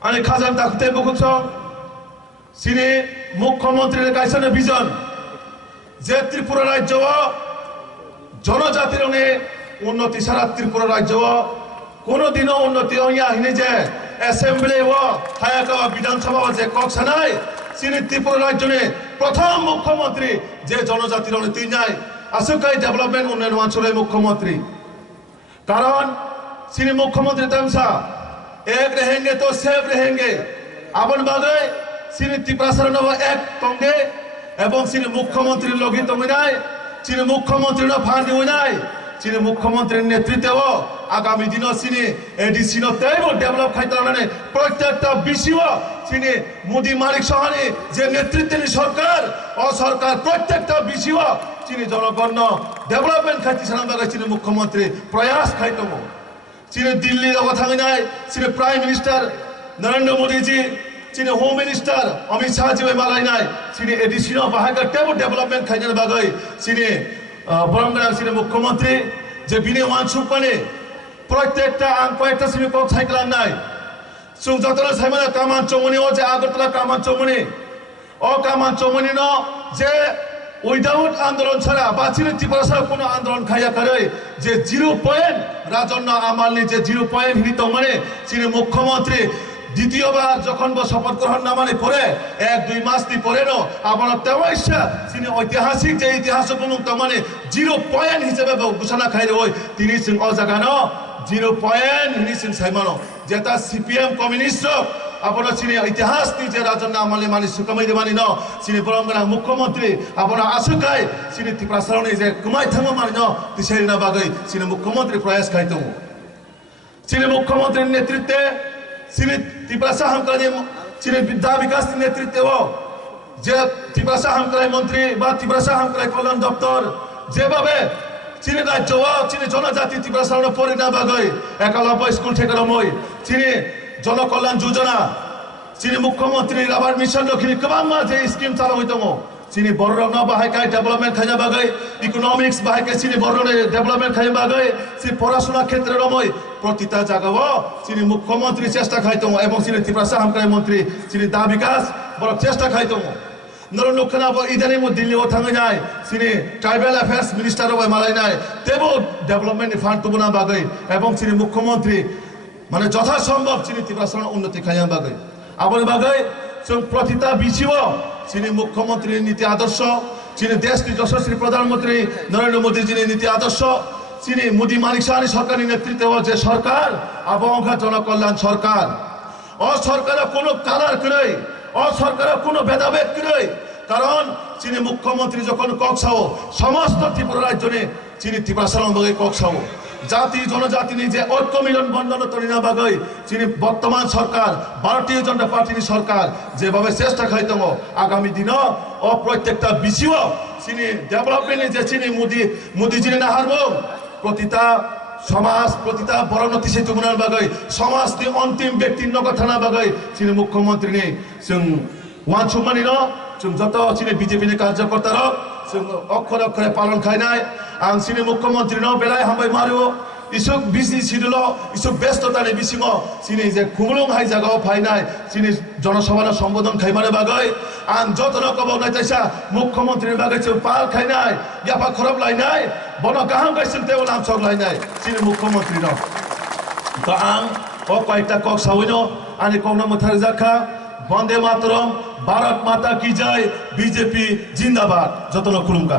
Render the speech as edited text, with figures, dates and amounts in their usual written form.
아니 가장 딱때 보고서 신이 মুখ্যমন্ত্রীর কাছে বিজন যে ত্রিপুরা রাজ্য জনজাতির উন্নতি সারা ত্রিপুরা রাজ্য কোনোদিনও উন্নতি হইয়া হিনে যে অ্যাসেম্বলি ও হায়াকা বিধানসভা যে কক্সানায় চিনি ত্রিপুরা রাজ্যে প্রথম মুখ্যমন্ত্রী যে জনজাতির তিন যায় আসুকাই ডেভেলপমেন্ট উন্নয়ন অঞ্চলের মুখ্যমন্ত্রী কারণ চিনি মুখ্যমন্ত্রী तमसा एक रहेंगे तो सेफ रहेंगे अपन बागे চিনি ত্রিপুরা সরনব এক তঙ্গে এবং চিনি মুখ্যমন্ত্রী লগি তঙ্গিনায় চিনি মুখ্যমন্ত্রী ফান্ডি হইনায় চিনি মুখ্যমন্ত্রীর নেতৃত্বে আগামী দিনও চিনি এডিসি ডেভেলপ খাইতে প্রত্যেকটা বিষয় চিনি মোদী মালিক সহানি যে নেতৃত্বের সরকার ও সরকার প্রত্যেকটা বিষয় চিনি জনগণ ডেভেলপমেন্ট খাইতে সানাবাগে চিনি মুখ্যমন্ত্রী প্রয়াস খাইতম চিনি দিল্লির থাঙিনায় চিনি প্রাইম মিনিস্টার নরেন্দ্র মোদীজি চিনি হোম মিনিস্টার অমিত শাহ জি মালাইনায় চিনি এডিসি বাহাগা টেবল ডেভেলপমেন্ট খাইতে বাগে চিনি বরংগনা চিনি মুখ্যমন্ত্রী যে বিনে ওয়ানসুক মানে প্রত্যেকটা কয়েকটা চিনি কক সাইকেল নাই সুং যতনা সাইমানা কামান চৌমনি ও যে আগরতলা কামান চৌমনি ও কামান চৌমনি ন যে উইদাউট আন্দোলন ছাড়া বা চিনি ত্রিপুরা ছাড়া কোনো আন্দোলন খাইয়া করে যে 0 পয়েন্ট রাজন্য আমালনি যে 0 পয়েন্ট হিত মানে চিনি মুখ্যমন্ত্রী দ্বিতীয়বার যখন শপথ গ্রহণ নামানি পরে 1-2 মাস পরে আমার তেমসা চিনি ঐতিহাসিক যে ইতিহাস মানে 0 পয়েন্ট হিসেবে ঘোষণা খাইলে ওই তিনি সিং অজাগানো 0 পয়েন্ট হিনি সিং সাইমানো যেটা সিপিএম কমিউনিস্ট আপনার চিনি ইতিহাস যে রাজন্য আমালে মানে সুকামাই মানি ন চিনি বরংগনা মুখ্যমন্ত্রী আপনার আসুকাই চিনি ত্রিপুরা সারণে যে কুমাই থামো মানি ন তিসারি না বাগৈ চিনি মুখ্যমন্ত্রী প্রয়াস খাইতো চিনি মুখ্যমন্ত্রীর নেতৃত্বে চিনি ত্রিপুরা হামকারি চিনি বিদ্যা বিকাশ নেতৃত্বে যে ত্রিপুরা হামকারি মন্ত্রী বা ত্রিপুরা হামকারি কল্যাণ দপ্তর যেভাবে চিনি রাজ্য চিনি জনজাতি ত্রিপুরা সারণ পরিণা বাগৈ একালব্য স্কুল থেকে মই চিনি জনকল্যাণ যোজনা চিনি মুখ্যমন্ত্রী রাবার মিশন লক্ষ্মী গোबां যে স্কিম চালু হইতম চিনি বড়রং বাহাইকাই ডেভেলপমেন্ট খাইনা বাগৈ ইকোনমিক্স বাহাইকে চিনি বড়রং ডেভেলপমেন্ট খাই বাগৈ চিনি পড়াশোনা ক্ষেত্রে রমই প্রতিটা জায়গাও চিনি মুখ্যমন্ত্রী চেষ্টা খাইতম এবং চিনি ত্রিপুরা হামকারি মন্ত্রী চিনি দা বিকাশ বড় চেষ্টা খাইতম নরনুখনা ইদানিং দিল্লি ও থাঙে নাই চিনি ট্রাইবেল অ্যাফেয়ার্স মিনিস্টার মালাই নাই তেবো ডেভেলপমেন্ট ফান্ড তুবনা বাগৈ এবং চিনি মুখ্যমন্ত্রী মানে যথাসম্ভব চিনি ত্রিপুরা উন্নতি খাইয়া বাগৈ আবার বাগৈ প্রতিটা বিষয় চিনি মুখ্যমন্ত্রীর নীতি আদর্শ চিনি দেশ যশস্বী প্রধানমন্ত্রী নরেন্দ্র মোদীজির নীতি আদর্শ চিনি মোদী মালিক সাহানি সরকারি নেতৃত্বে যে সরকার আবহাওয়া জনকল্যাণ সরকার ও সরকার কোনো কালার করে ও সরকার কোনো ভেদাভেদ করে কারণ চিনি মুখ্যমন্ত্রী যখন কক্সাও সমস্ত ত্রিপুরা রাজ্যে চিনি ত্রিপুরা সারণ বাগৈ কক্সাও জাতি জনজাতি যে ঐক্য মিলন বন্ধন তরিনা বাগৈ চিনি বর্তমান সরকার ভারতীয় জনতা পার্টির সরকার যেভাবে চেষ্টা খাইতম আগামী দিন ও প্রত্যেকটা বিষয় চিনি ডেভেলপমেন্ট যে চিনি মোদীজি না হারব প্রতিটা সমাজ প্রতিটা বরণতি সেতু গুণার বাগৈ সমাজ অন্তিম ব্যক্তির নগদ থানা বাগৈ চিনি মুখ্যমন্ত্রী নে ওয়ানসুক মানি যত চিনি বিজেপি কার্যকর্তার অক্ষরে অক্ষরে পালন খাই নাই আং চিনি মুখ্যমন্ত্রী বেলায় হামবাই মারো ইসুক বিজি সিডিউল ইসুক ব্যস্ততানি বিসিং চিনি যে খুমলুং হাই জায়গা ফাই নাই চিনি জনসভা সম্বোধন খাই মারে বাগৈ আং যতন কব নাই তাইসা মুখ্যমন্ত্রীর বাগৈ পাল খাই নাই ইয়াপা খরব লাই নাই বন গাহাম গাইছিল তেও নাম চক লাই নাই চিনি মুখ্যমন্ত্রী তো আং ও কয়েকটা কক সাউইন আনি কম মথারি জাখা বন্দে মাতরম ভারত মাতা কি জয় বিজেপি জিন্দাবাদ যতন খুলুমকা